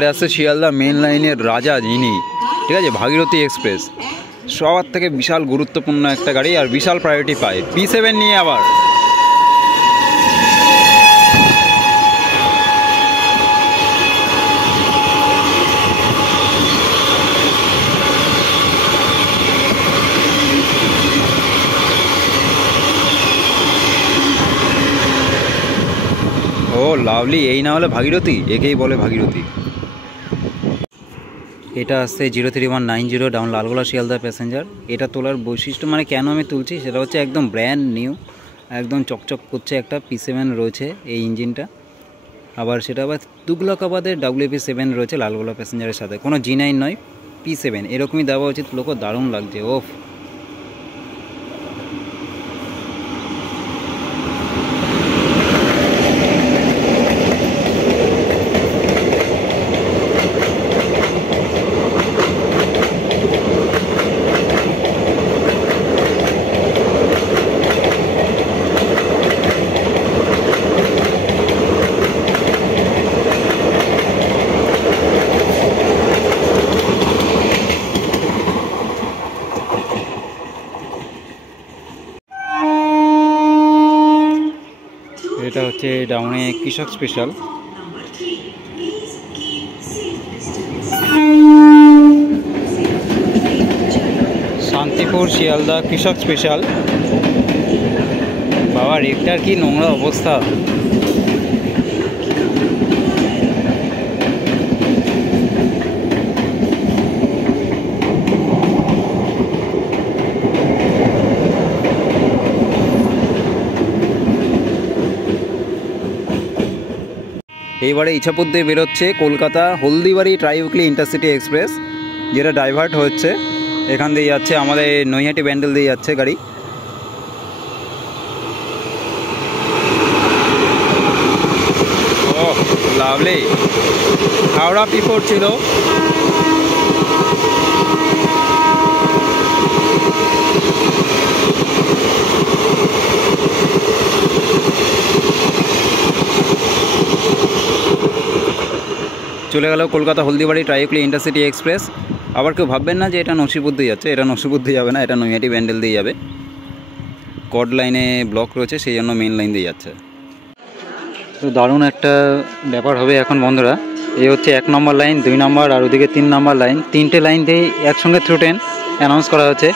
এবারে আসছে শিয়ালদা মেন লাইনের রাজা যিনি, ঠিক আছে, ভাগীরথী এক্সপ্রেস। সবার থেকে বিশাল গুরুত্বপূর্ণ একটা গাড়ি আর বিশাল প্রায়োরিটি পায় P7 নিয়ে। আবার ও লাভলি, এই না হলে ভাগীরথী, একেই বলে ভাগীরথী। এটা আসছে 03190 ডাউন লালগোলা শিয়ালদা প্যাসেঞ্জার। এটা তোলার বৈশিষ্ট্য মানে কেন আমি তুলছি সেটা হচ্ছে একদম ব্র্যান্ড নিউ, একদম চকচক করছে একটা P7 রয়েছে এই ইঞ্জিনটা। আবার সেটা আবার তুগলকাবাদের WP7 রয়েছে লালগোলা প্যাসেঞ্জারের সাথে, কোনো G9 নয়, P7 এরকমই দেওয়া উচিত। লোক দারুণ লাগছে। ওফ, এটা হচ্ছে ডাউনে কৃষক স্পেশাল। শান্তিপুর শিয়ালদা কৃষক স্পেশাল। বাবা রেকটার কি নোংরা অবস্থা। এইবারে ইছাপুর দিয়ে বেরোচ্ছে কলকাতা হলদিবাড়ি ট্রাইউইকলি ইন্টারসিটি এক্সপ্রেস, যেটা ডাইভার্ট হচ্ছে এখান দিয়ে যাচ্ছে, আমাদের নৈহাটি ব্যান্ডেল দিয়ে যাচ্ছে গাড়ি। ও লাভলি, হাওড়া P4 ছিল। চলে গেল কলকাতা হলদিবাড়ি ট্রাইউইকলি ইন্টারসিটি এক্সপ্রেস। আবার কেউ ভাববেন না যে এটা নসিপুর দিয়ে যাচ্ছে, এটা নসিপুর দিয়ে যাবে না, এটা নৈহাটি ব্যান্ডেল দিয়ে যাবে। কড লাইনে ব্লক রয়েছে সেই জন্য মেন লাইন দিয়ে যাচ্ছে। তো দারুণ একটা ব্যাপার হবে এখন বন্ধুরা। এই হচ্ছে 1 নম্বর লাইন, 2 নম্বর আর ওদিকে 3 নম্বর লাইন, 3টে লাইন দিয়ে একসঙ্গে থ্রু ট্রেন অ্যানাউন্স করা হচ্ছে।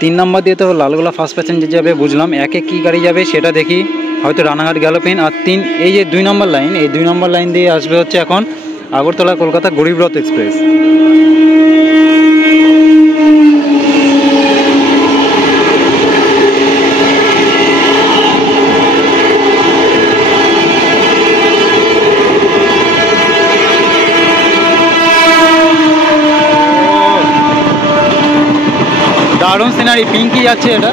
3 নম্বর দিয়ে তো লালগোলা ফার্স্ট প্যাসেঞ্জার যাবে বুঝলাম, একে কী গাড়ি যাবে সেটা দেখি, হয়তো রানাঘাট গ্যালোপিন। আর এই যে 2 নম্বর লাইন, এই 2 নম্বর লাইন দিয়ে আসবে হচ্ছে এখন আগরতলা কলকাতা গরিবরথ এক্সপ্রেস। দারুণ সিনারি, পিঙ্কি যাচ্ছে এটা।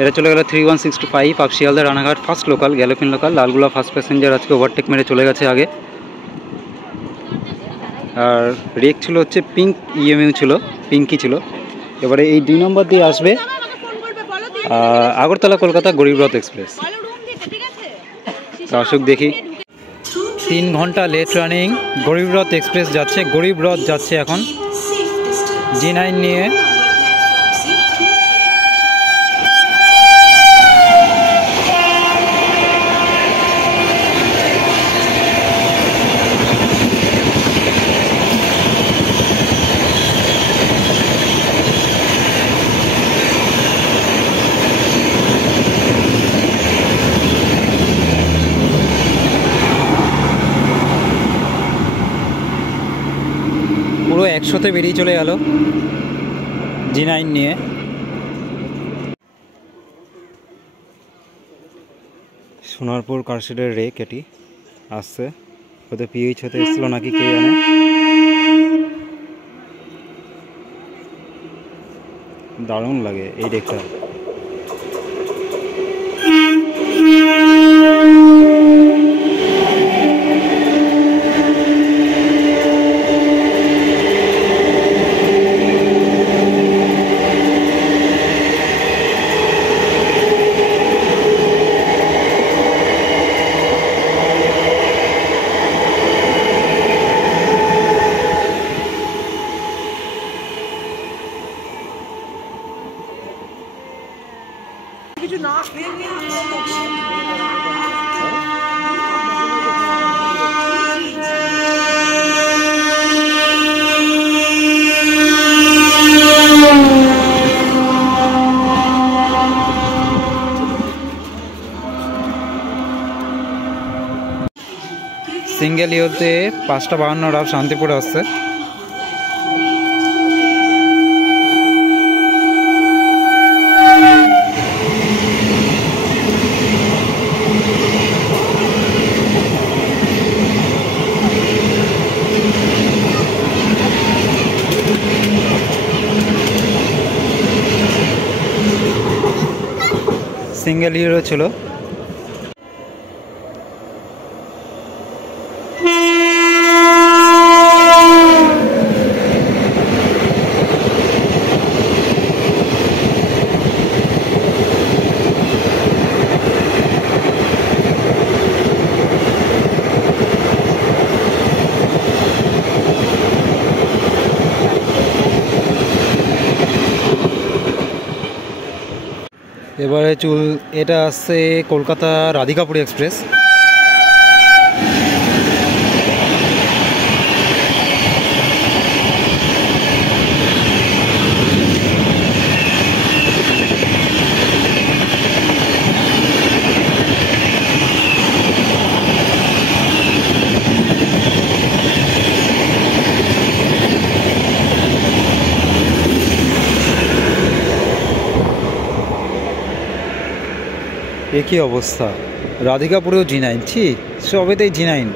এটা চলে গেল 3165 আপ Sealdah Ranaghat first local galloping local Lalgola first passenger আজকে ওভারটেক মেরে চলে গেছে আগে। আর রেক ছিল হচ্ছে পিঙ্ক ইএমইউ ছিল, পিঙ্কি ছিল। এবারে এই 2 নম্বর দিয়ে আসবে আগরতলা কলকাতা গরিবরথ এক্সপ্রেস। আসুক দেখি। 3 ঘন্টা লেট রানিং গরিবরথ এক্সপ্রেস যাচ্ছে, গরিবরথ যাচ্ছে এখন G9 নিয়ে। পুরো 100তে বেরিয়ে চলে গেল G9 নিয়ে। সোনারপুর কারশেডের রেক এটি আসছে, হয়তো পিএইচ হতে এসেছিল নাকি কে জানে। দারুণ লাগে এই রেকটা। সিঙ্গেল ইউতে 5:52 রাত শান্তিপুরে আসছে। সিঙ্গেল ইউরো ছিল। এবারে এটা আসছে কলকাতা রাধিকাপুর এক্সপ্রেস। একই অবস্থা, রাধিকাপুরেও G9। ছি, সবেতেই G9।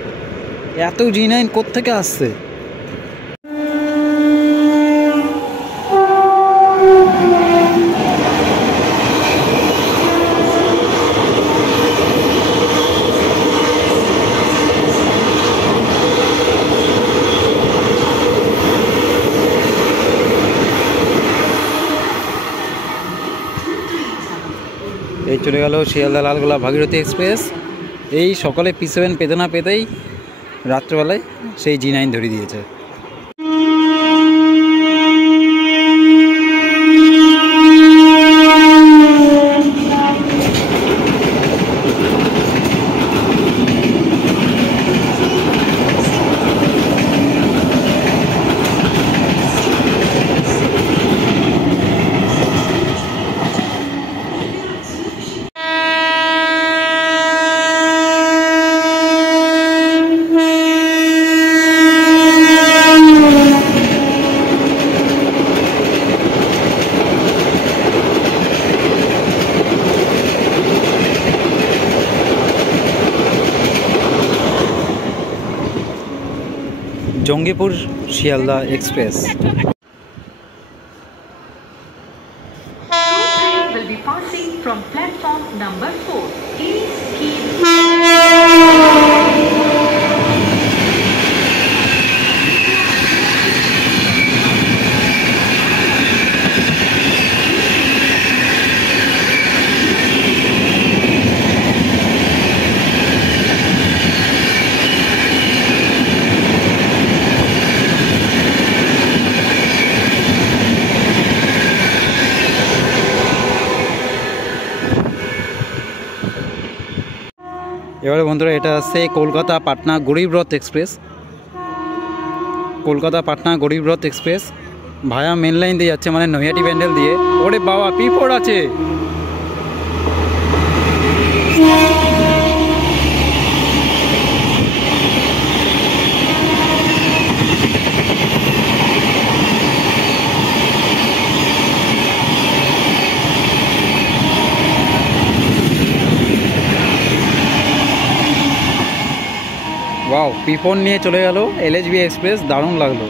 এত G9 কোত্থেকে আসছে? এই চলে গেল শিয়ালদা লালগোলা ভাগীরথী এক্সপ্রেস। এই সকালে P7 পেতে না পেতেই রাত্রেবেলায় সেই G9 ধরে দিয়েছে। জঙ্গিপুর Sealdah express. Will be passing from platform number 4. Please keep এবারে বন্ধুরা এটা আছে Kolkata Patna Garib Rath express. Kolkata Patna Garib Rath express via main line দিয়ে যাচ্ছে, মানে নৈহাটি ব্যান্ডেল দিয়ে। ওরে বাবা, P4 আছে। ওয়াও, P4 নিয়ে চলে গেল LHB এক্সপ্রেস, দারুণ লাগলো।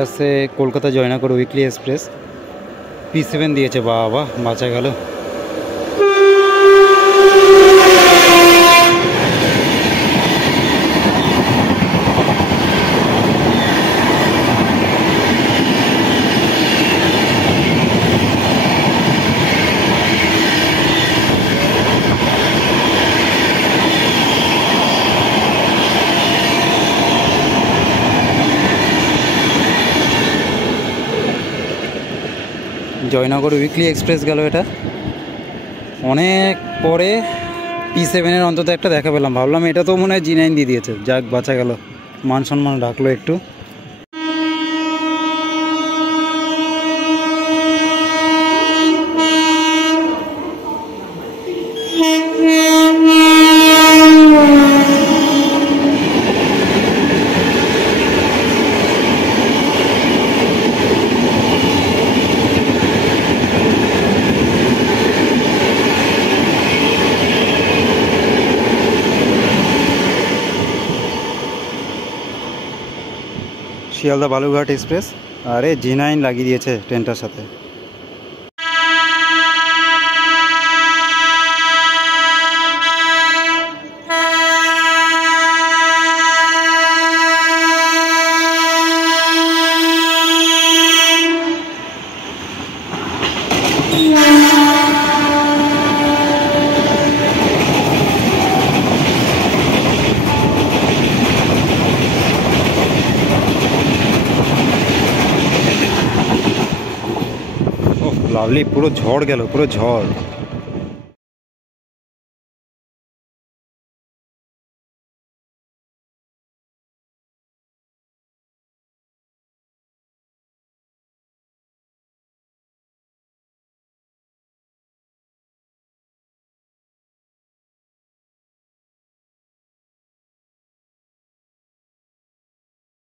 এটা হচ্ছে কলকাতা জয়নগর উইকলি এক্সপ্রেস, P7 দিয়েছে, বাবা বাঁচা গেল। জয়নগর উইকলি এক্সপ্রেস গেল এটা। অনেক পরে P7 অন্তত একটা দেখা পেলাম, ভাবলাম এটা তো মনে হয় G9 দিয়ে দিয়েছে, যাক বাঁচা গেল, মান সম্মান রাখলো একটু। শিয়ালদা বালুরঘাট এক্সপ্রেস, আরে G9 লাগিয়ে দিয়েছে ট্রেনটার সাথে। লাভলি, পুরো ঝড় গেল, পুরো ঝড়।